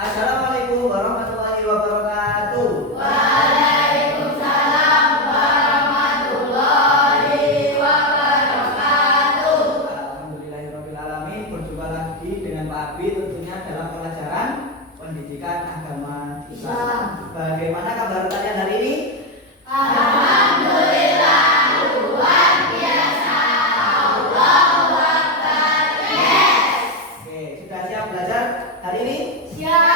Assalamualaikum warahmatullahi wabarakatuh. Waalaikumsalam warahmatullahi wabarakatuh. Alhamdulillahirabbil alamin. Berjumpa lagi dengan Pak Abi tentunya dalam pelajaran pendidikan agama Islam. Bagaimana kabar kalian hari ini? Alhamdulillah luar biasa. Allahu Akbar. Yes. Oke, sudah siap belajar hari ini? Siap.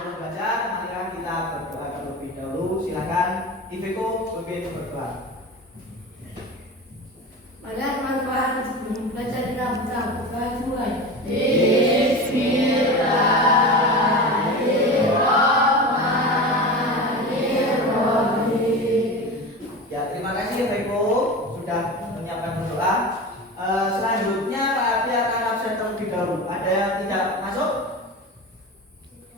Sebelum belajar, marilah kita berdoa terlebih dahulu. Silakan Iveco memimpin berdoa. Pada manfaat sebelum belajar dalam berdoa mulai. Ya, terima kasih Iveco sudah menyiapkan berdoa. Selanjutnya Pak Abi akan absen terlebih dahulu. Ada yang tidak masuk?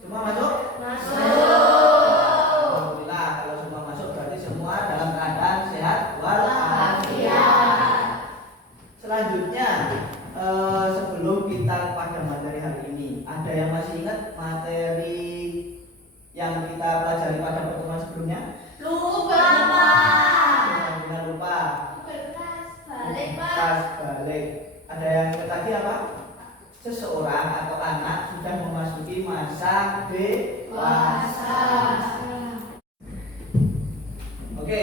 Semua masuk? Alhamdulillah, kalau semua masuk berarti semua dalam keadaan sehat walafiat. Selanjutnya, sebelum kita pada materi hari ini, ada yang masih ingat materi yang kita pelajari pada pertemuan sebelumnya? Lupa, Pak. Jangan lupa. Balik, Pak. Tas balik. Ada yang ingat lagi apa? Seseorang atau anak sudah memasuki masa dewasa. Oke,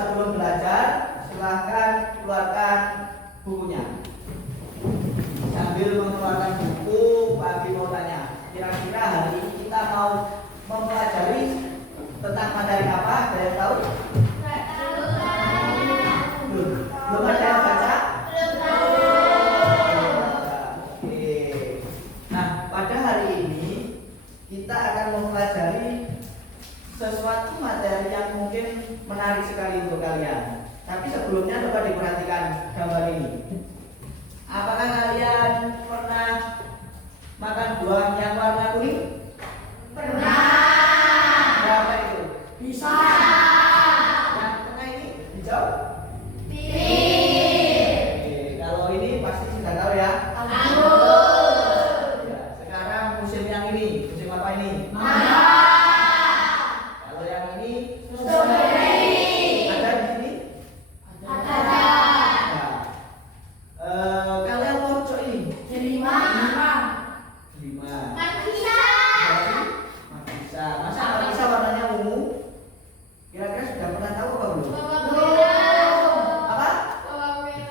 sebelum belajar, silahkan keluarkan bukunya. Sambil mengeluarkan buku, Pak Abi mau tanya, kira-kira hari ini kita mau mempelajari tentang materi apa? Ada yang tahu? Belum ada yang baca? Oke. Nah, pada hari ini kita akan mempelajari sesuatu materi yang mungkin menarik sekali untuk kalian. Tapi sebelumnya coba diperhatikan gambar ini. Apakah kalian pernah makan buah yang warna kuning? Berapa itu? Bisa. Yang tengah ini hijau? Oke, kalau ini pasti sudah tahu ya. Ya, sekarang musim yang ini, musim apa ini? Kalau yang ini ada di sini? Nah, kalian pojok ini lima. Magisa. Masa magisa warnanya ungu? Kira-kira sudah pernah tahu apa belum? Apa?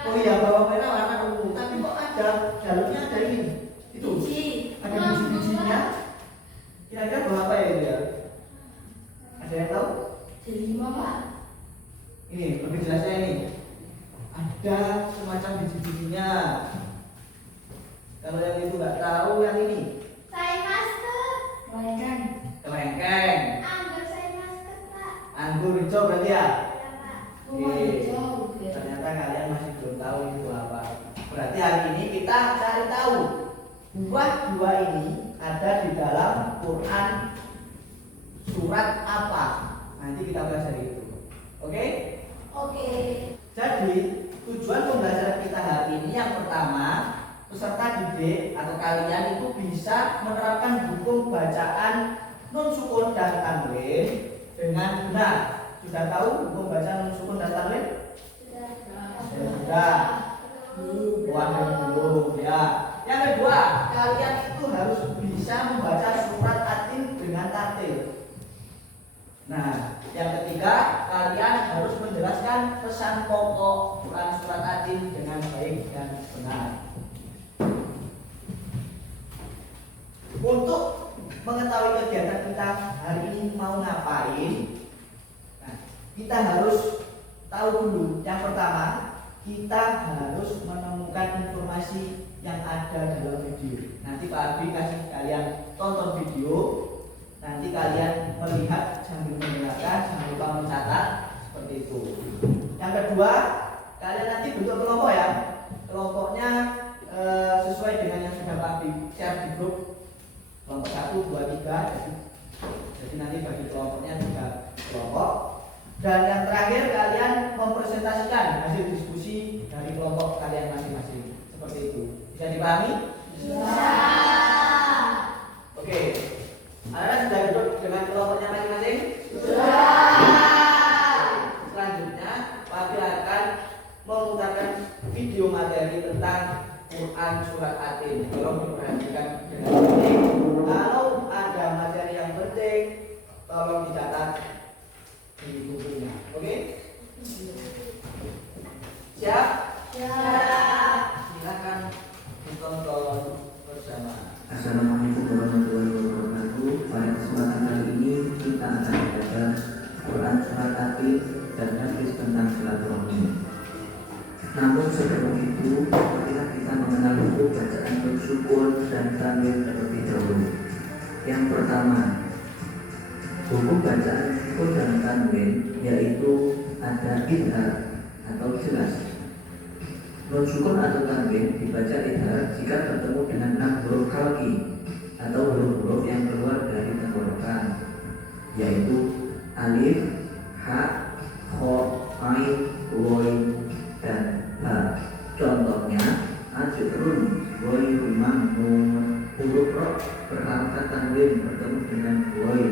Oh iya, bawang merah warna ungu. Tapi kok ada dalamnya ada ini? Itu. Ada biji-bijinya. Kira-kira buah apa ya itu ya? Ada yang tahu? Ini lebih jelasnya ini. Ada semacam biji-bijinya. Kalau yang itu nggak tahu, yang ini kelengkeng. Anggur hijau berarti ya? Ternyata kalian masih belum tahu itu apa. Berarti hari ini kita cari tahu buah ini ada di dalam Quran surat apa. Nanti kita pelajari itu. Oke? Jadi tujuan pembelajaran kita hari ini yang pertama, peserta didik atau kalian itu bisa menerapkan hukum bacaan nun sukun dan tanwin dengan benar. Sudah tahu hukum bacaan nun sukun dan tanwin? Sudah. Belum ya. Yang kedua, kalian itu harus bisa membaca surat Atin dengan tartil. Nah, yang ketiga, kalian harus menjelaskan pesan pokok Quran surat Atin dengan baik dan benar. Untuk mengetahui kegiatan kita hari ini mau ngapain, nah, kita harus tahu dulu. Yang pertama, kita harus menemukan informasi yang ada dalam video. Nanti Pak Abi kasih kalian tonton video. Nanti kalian melihat sambil mendengarkan, jangan lupa mencatat seperti itu. Yang kedua, kalian nanti bentuk kelompok ya. Kelompoknya sesuai dengan yang sudah Pak Abi share di grup. Kelompok 1, 2, 3. Jadi nanti bagi kelompoknya 3 kelompok. Dan yang terakhir kalian mempresentasikan hasil diskusi dari kelompok kalian masing-masing. Seperti itu. Bisa dipahami? Bisa. sebelum itu, marilah kita mengenal buku bacaan bersyukur dan tanwin terlebih dahulu. Yang pertama, buku bacaan syukur dan tanwin yaitu ada idhar atau jelas. Nun syukur atau tanwin dibaca idhar jika bertemu dengan 6 huruf kalki atau huruf-huruf yang keluar dari tenggorokan, yaitu alif, ha, kho, ain, woi, dan ha. Contohnya ajrun, woi, mamnun. Huruf ro berharokat tanwin bertemu dengan woi,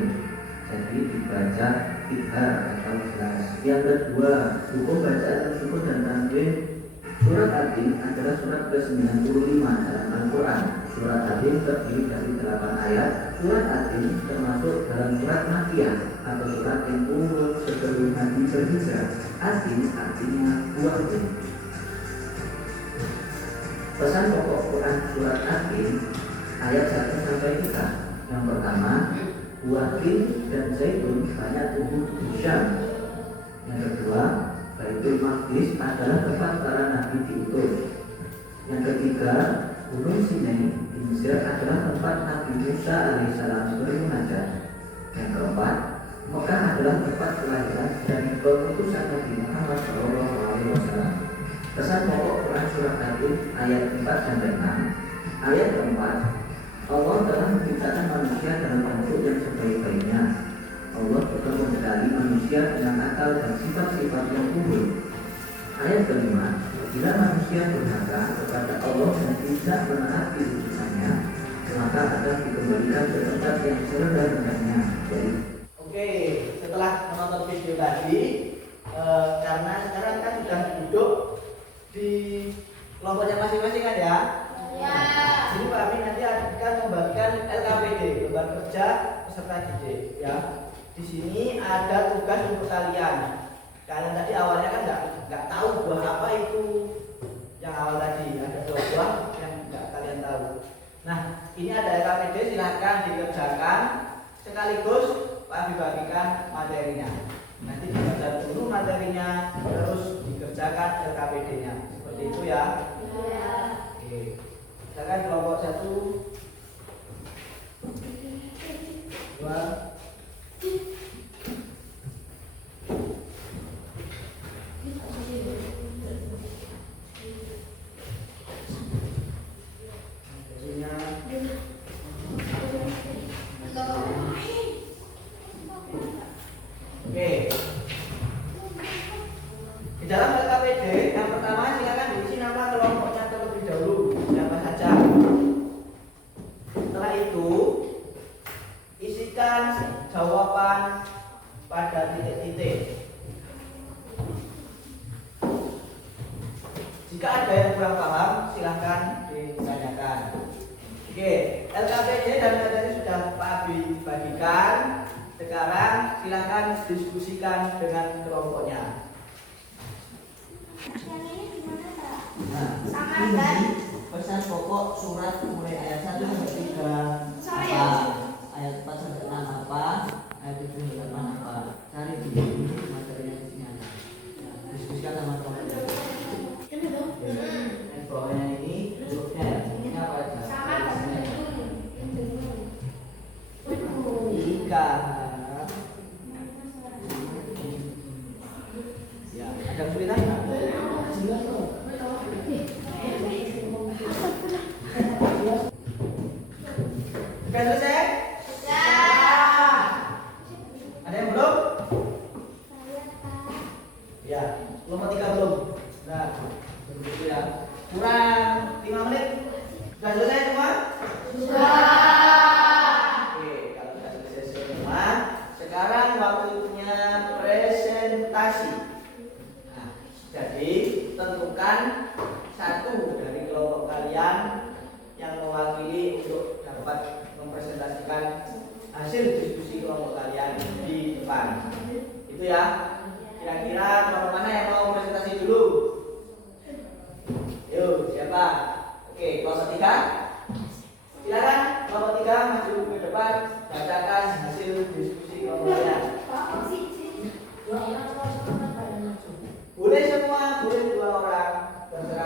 jadi dibaca idhar atau jelas. Yang kedua, buku bacaan syukur dan tanwin surat Ad-Din adalah surat ke-95 dalam Al-Quran. Surat Ad-Din terdiri dari 8 ayat. Surat Ad-Din termasuk dalam surat Makkiyah atau surat yang turun sebelum Nabi berhijrah. Ad-Din artinya buah din. Pesan pokok Quran surat Ad-Din ayat 1 sampai 3. Yang pertama, buah din dan zaitun banyak tumbuh di Syam. Yang kedua, Baitul Maqdis adalah tempat para nabi diutus. Yang ketiga, Gunung Sinai di Mesir adalah tempat Nabi Musa alaihissalam bermunajat. Yang keempat, Mekah adalah tempat kelahiran dan pengutusan Nabi Muhammad SAW. Pesan pokok Quran surat Ad-Din ayat 4 sampai 6. Ayat keempat, Allah telah menciptakan manusia dalam bentuk yang sebaik-baiknya. Allah juga membekali manusia dengan akal dan sifat-sifat yang unggul. Ayat kelima, bila manusia durhaka kepada Allah dan tidak menaati utusannya, maka akan dikembalikan ke tempat yang serendah-rendahnya. Oke, setelah menonton video tadi, karena sekarang kan sudah duduk di kelompoknya masing-masing kan ya? Ya. Jadi Pak Amin nanti akan membagikan LKPD, lembar kerja peserta didik ya. Di sini ada tugas untuk kalian. Kalian tadi awalnya kan nggak tahu buah apa itu. Yang awal tadi ada 2 buah yang nggak kalian tahu. Nah, ini ada LKPD, silahkan dikerjakan sekaligus Pak Abi bagikan materinya. Nanti dibaca dulu materinya, terus dikerjakan LKPD-nya. Seperti itu ya. Ya. Oke. Silakan kelompok 1, 2. Oke. Di dalam LKPD yang pertama silakan diisi nama kelompoknya terlebih dahulu, siapa saja. Setelah itu isikan jawaban pada titik-titik. Jika ada yang kurang paham, silahkan ditanyakan. Oke, LKPD dan materi sudah Pak Abi bagikan. Sekarang silahkan diskusikan dengan kelompoknya. Yang ini gimana, Pak? Nah, Sama ini kan? pesan pokok surat mulai ayat 1 sampai 3 Sorry, apa? ya. Ayat 4 sampai 6 apa? Ayat 7 sampai 8 apa? Cari di sini materinya di sini ada. Nah, diskusikan sama kelompoknya. Ini dong. Yang bawahnya ini hurufnya ya. Ini apa aja? Sama Ika. Ya, ada kesulitan nggak? Sudah selesai? Ya. Ada yang belum? Saya, Pak. Ya, kelompok 3 belum. Nah, begitu ya. Kurang 5 menit. Sudah selesai semua? Oke, kalau sudah selesai semua, sekarang waktunya presentasi. Nah, jadi tentukan satu dari kelompok kalian yang mewakili untuk dapat mempresentasikan hasil diskusi kelompok kalian di depan. Itu ya. Kira-kira kelompok mana yang mau presentasi dulu? Yuk, siapa? Oke, kelompok 3. Silakan kelompok 3 maju ke depan, bacakan hasil diskusi kelompok kalian. Boleh semua, boleh 2 orang, terserah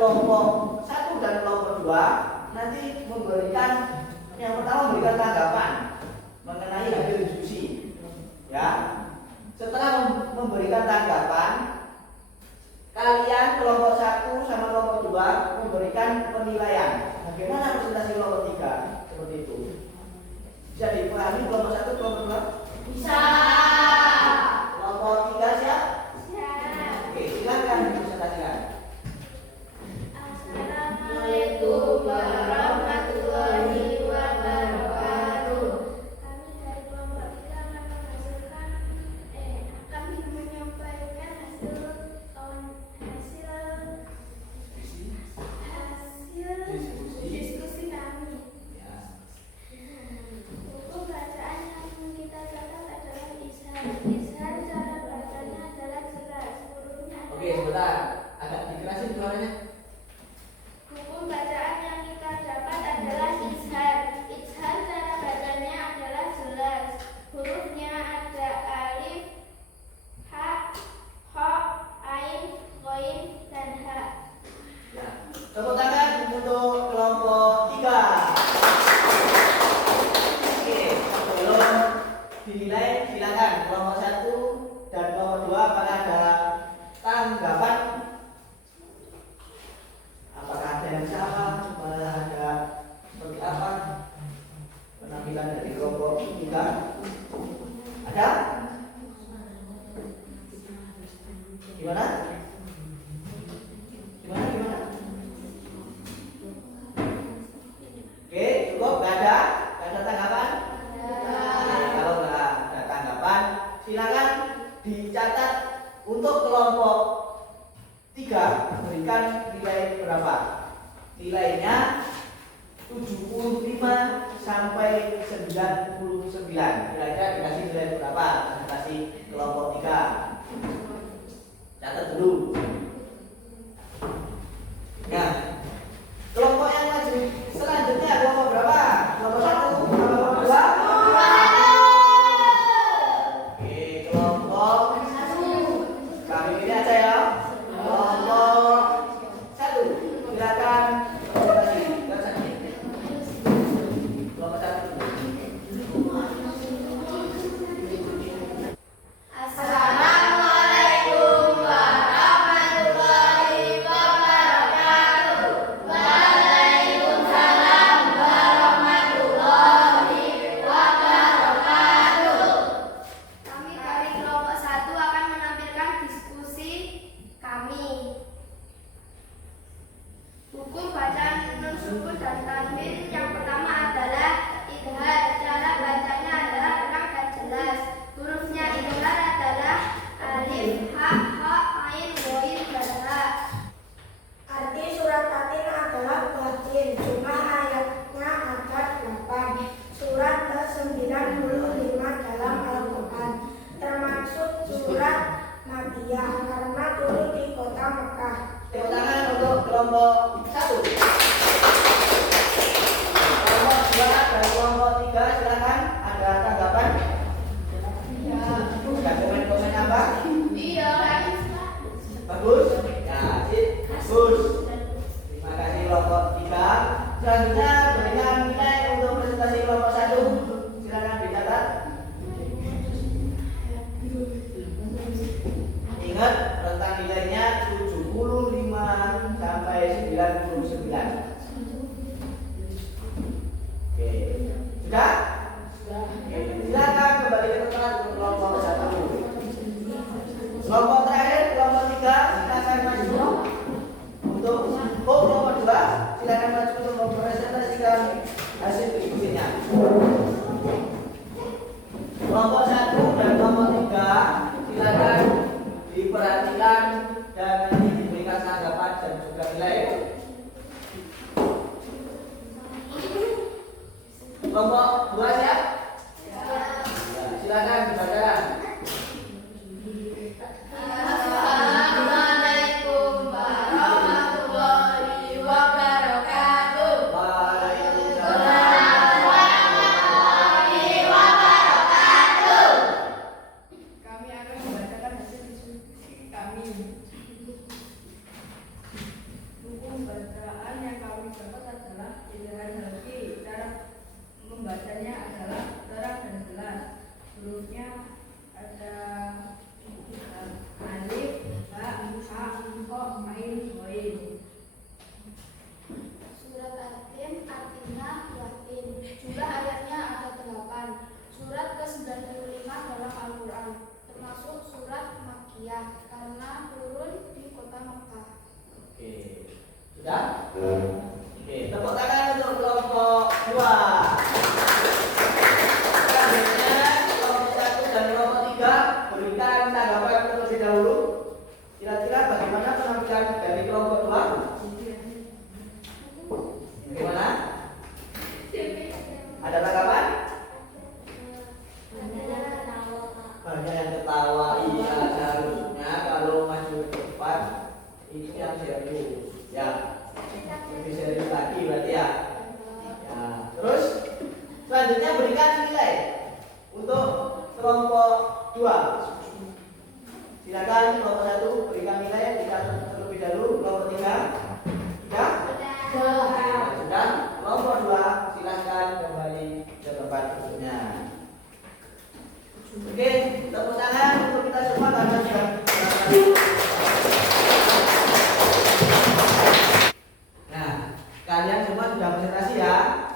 kelompok 1 dan kelompok 2 nanti memberikan, yang pertama memberikan tanggapan mengenai hasil diskusi. Ya. Setelah memberikan tanggapan, kalian kelompok 1 sama kelompok 2 memberikan penilaian. Bagaimana presentasi kelompok 3? Seperti itu. Bisa dipahami kelompok 1, kelompok 2? Bisa. Kelompok 3 siap? Siap. Oke, silakan dipresentasikan. Assalamualaikum warahmatullahi wabarakatuh. Kami dari kelompok 3 akan menyampaikan hasil diskusi kami. Ya. Buku bacaan yang kita catat adalah Izhar. Izhar cara bacanya adalah jelas. Hurufnya Oke, sebentar. Agak dikerasin suaranya. Buku bacaan yang kita dapat adalah Izhar. Izhar cara bacanya adalah jelas. Hurufnya ada alif, ha, kha, ain, ghain, dan ha. Ya. Tepuk tangan untuk kelompok 3. Oke, sebelum dinilai silakan kelompok 1 dan kelompok 2 apakah ada tanggapan? Apakah ada yang salah? Apakah ada seperti apa penampilan dari kelompok 3? Ada? Gimana? Gimana? Oke, cukup? Gak ada? Gak ada tanggapan? Oke, kalau nggak ada tanggapan, silakan dicatat untuk kelompok 3 berikan nilai berapa? Nilainya 75 sampai 99. Kira-kira dikasih nilai berapa? Presentasi kelompok 3. Catat dulu. Nah, kelompok yang maju selanjutnya kelompok berapa? Kelompok 1, kelompok 2? Oke, kelompok 1. Kami ini aja ya. Kelompok 1. Silakan presentasi. Kelompok 1. Assalamualaikum warahmatullahi wabarakatuh. Waalaikumsalam warahmatullahi wabarakatuh. Kami dari kelompok 1 akan menampilkan diskusi kami. Buku bacaan nun sukun dan tanwin yang pertama adalah Izhar. Cara bacanya adalah terang dan jelas. Hurufnya Izhar adalah alif, ha, kha, ain, ghain, dan ha. Arti surat Fatin adalah batin. Jumlah ayatnya ada 8. Surat ke-95 dalam Al-Quran. Termasuk surat Makkiyah karena turun di kota Mekah. Tepuk tangan untuk kelompok 1. Kelompok 2 dan kelompok 3 silakan. Ada tanggapan? Ada komen-komen apa? Iya. Bagus? Ya, sip. Bagus. Terima kasih kelompok 3. Selanjutnya berikan nilai untuk presentasi kelompok 1. Silakan dicatat. Ingat rentang nilainya 75 sampai 99. Oke. Sudah? Oke. Silakan kembali ke tempat untuk kelompok 1. Kelompok terakhir, kelompok 3, silakan maju untuk kelompok 2, silakan maju untuk mempresentasikan hasil diskusinya. Kelompok 1 dan kelompok 3, silakan diperhatikan dan nanti diberikan tanggapan dan juga nilai. Kelompok 2 siap? Ya, silakan dibacakan. Assalamualaikum warahmatullahi wabarakatuh. Waalaikumsalam. Warahmatullahi wabarakatuh. Kami akan membacakan hasil diskusi kami. Buku Makiyah karena turun di kota Makkah. Oke, sudah? Oke, tepuk tangan untuk kelompok 2. Selanjutnya kelompok 1 dan kelompok 3 berikan tanggapan terlebih dahulu. Kira-kira bagaimana penampilan dari kelompok 2? Bagaimana? Ada tanggapan? Banyak yang ketawa. Iya, seharusnya kalau maju ke depan ini yang serius. Ya, lebih serius lagi berarti ya. Ya, terus selanjutnya berikan nilai untuk kelompok 2. Silakan kelompok 1 berikan nilai kita terlebih dahulu. Kelompok 3 sudah? Sudah. Kelompok 2 silakan kembali ke tempat duduknya. Oke, tepuk tangan untuk kita semua karena sudah. Nah, kalian semua sudah presentasi ya?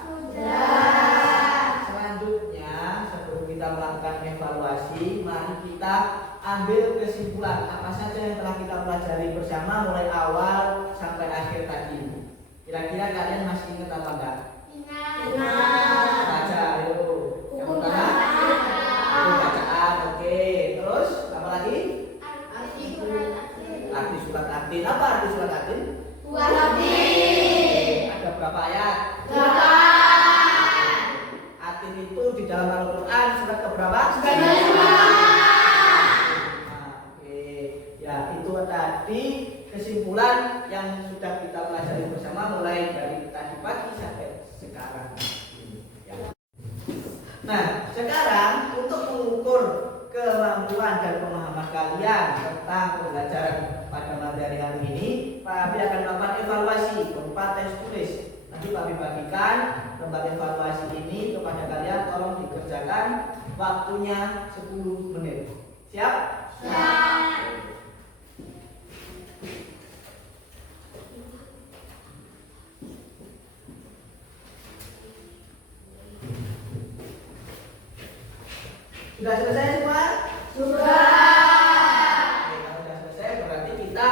Selanjutnya, sebelum kita melakukan evaluasi, mari kita ambil kesimpulan apa saja yang telah kita pelajari bersama mulai awal sampai akhir tadi. Kira-kira kalian masih ingat apa enggak? Ingat. Baca, ayo. Yang pertama, bacaan, oke. Terus apa lagi? Arti surat Atin. Apa arti surat Atin? Ada berapa ayat? 8. Atin itu di dalam Al-Quran surat keberapa? 95. Oke, ya itu tadi kesimpulan yang sudah kita pelajari bersama mulai dari tadi pagi sampai sekarang. Ya. Nah, sekarang untuk mengukur kemampuan dan pemahaman kalian tentang pembelajaran pada materi hari ini, Pak Abi akan melakukan evaluasi berupa tes tulis. Nanti Pak Abi bagikan tempat evaluasi ini kepada kalian, tolong dikerjakan waktunya 10 menit. Siap? Siap. Sudah selesai semua? Sudah. Oke, kalau sudah selesai berarti kita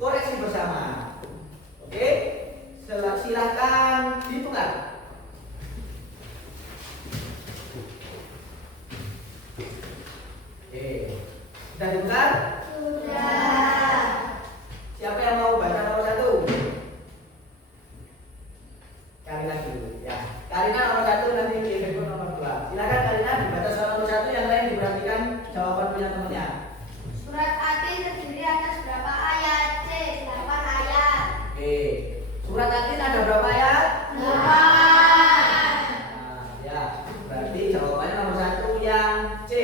koreksi bersama. Oke, silahkan ditukar. Oke, sudah ditukar? Sudah. Siapa yang mau baca nomor 1? Karina dulu ya. Karina nomor 1, nanti Diego nomor 2. Silakan Karina dibaca soal nomor 1, yang lain diperhatikan jawaban punya temannya. Surat Atin terdiri atas berapa ayat? C. 8 ayat. Oke. Surat Atin ada berapa ayat? 8. Nah, ya. Berarti jawabannya nomor 1 yang C.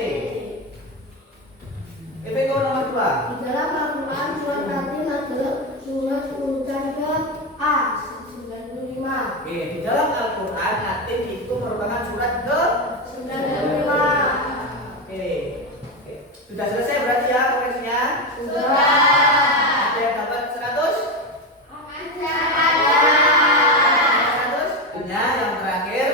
PPK nomor 2. Di dalam Al-Quran surat Atin adalah surat urutan ke A 95. Oke, di dalam Al-Quran Atin itu merupakan surat ke 95. Oke. Oke. Sudah selesai berarti ya koreksinya? Sudah. Ada yang dapat 100? 100? Yang terakhir,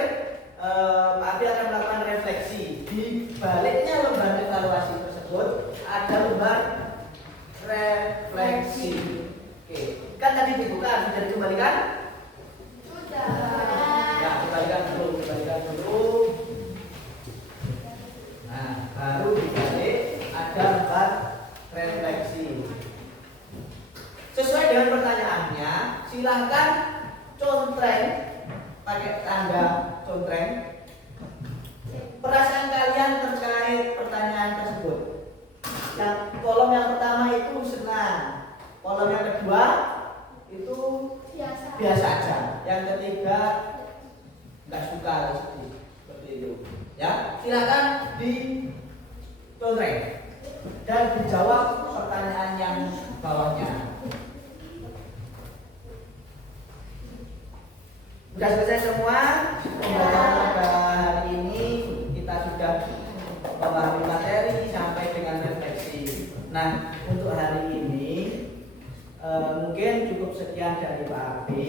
Pak Abi akan melakukan refleksi. Di baliknya lembar evaluasi tersebut ada lembar refleksi. Oke, kan tadi dibuka, sudah dikembalikan? Sudah. Ya, kembalikan dulu. Nah, baru dibalik ada lembar refleksi. Sesuai dengan pertanyaannya, silahkan contreng pakai tanda contreng perasaan kalian terkait pertanyaan tersebut. Yang kolom yang pertama itu senang, kolom yang kedua itu biasa aja, yang ketiga nggak suka seperti itu. Ya, silakan di contreng dan dijawab pertanyaan yang bawahnya. Sudah selesai semua pembelajaran pada hari ini, kita sudah memahami materi sampai dengan refleksi. Nah, untuk hari ini mungkin cukup sekian dari Pak Abi.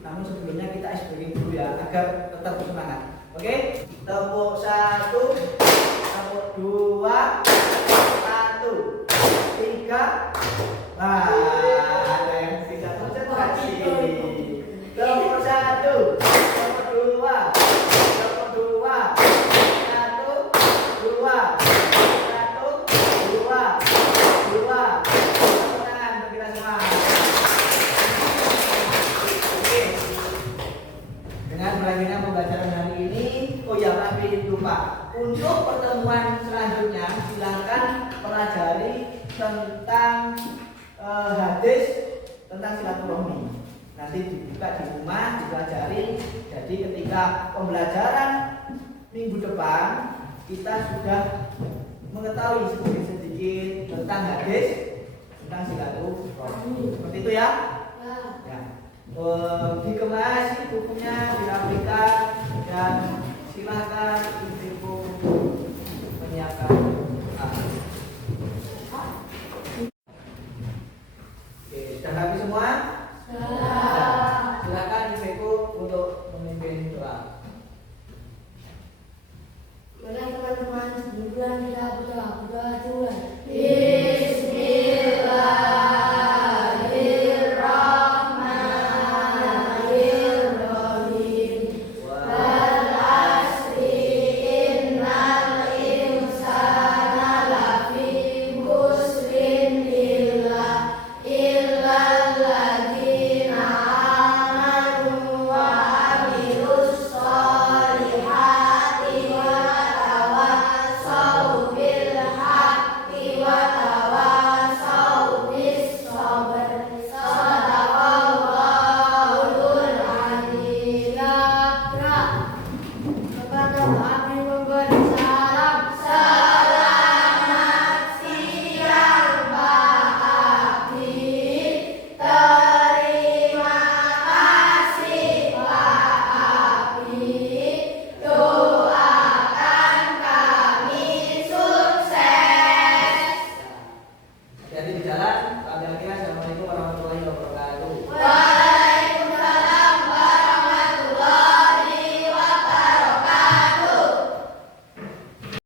Namun sebelumnya kita SBG dulu ya agar tetap semangat. Oke, tepuk 1, tepuk 2, 1. Nah, ada yang tidak konsentrasi. Nomor 1, nomor 2, nomor 2, 1, 2, 1, 2, 2. Tangan untuk kita semua. Oke. Dengan berakhirnya pembelajaran hari ini, oh ya, tapi lupa. Untuk pertemuan selanjutnya, silakan pelajari tentang hadis tentang silaturahmi. Nanti dibuka di rumah, dipelajari. Jadi ketika pembelajaran minggu depan kita sudah mengetahui sedikit tentang hadis tentang silaturahmi. Seperti itu ya. Ya. Dikemas bukunya, dirapikan, dan silakan ibu menyiapkan. Oke, sudah habis semua? Silakan ibu untuk memimpin doa. Mari teman-teman, sebelum kita berdoa dulu. Jadi di jalan